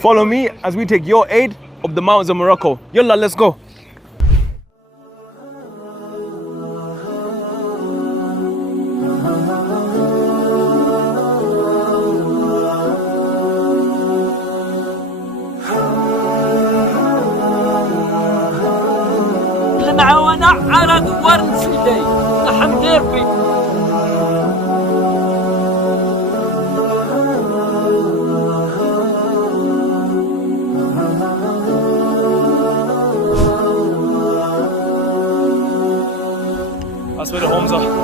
Follow me as we take your aid up the mountains of Morocco. Yalla, let's go. المعاونة على دوار نسلي نحمد ربي. That's where the homes are.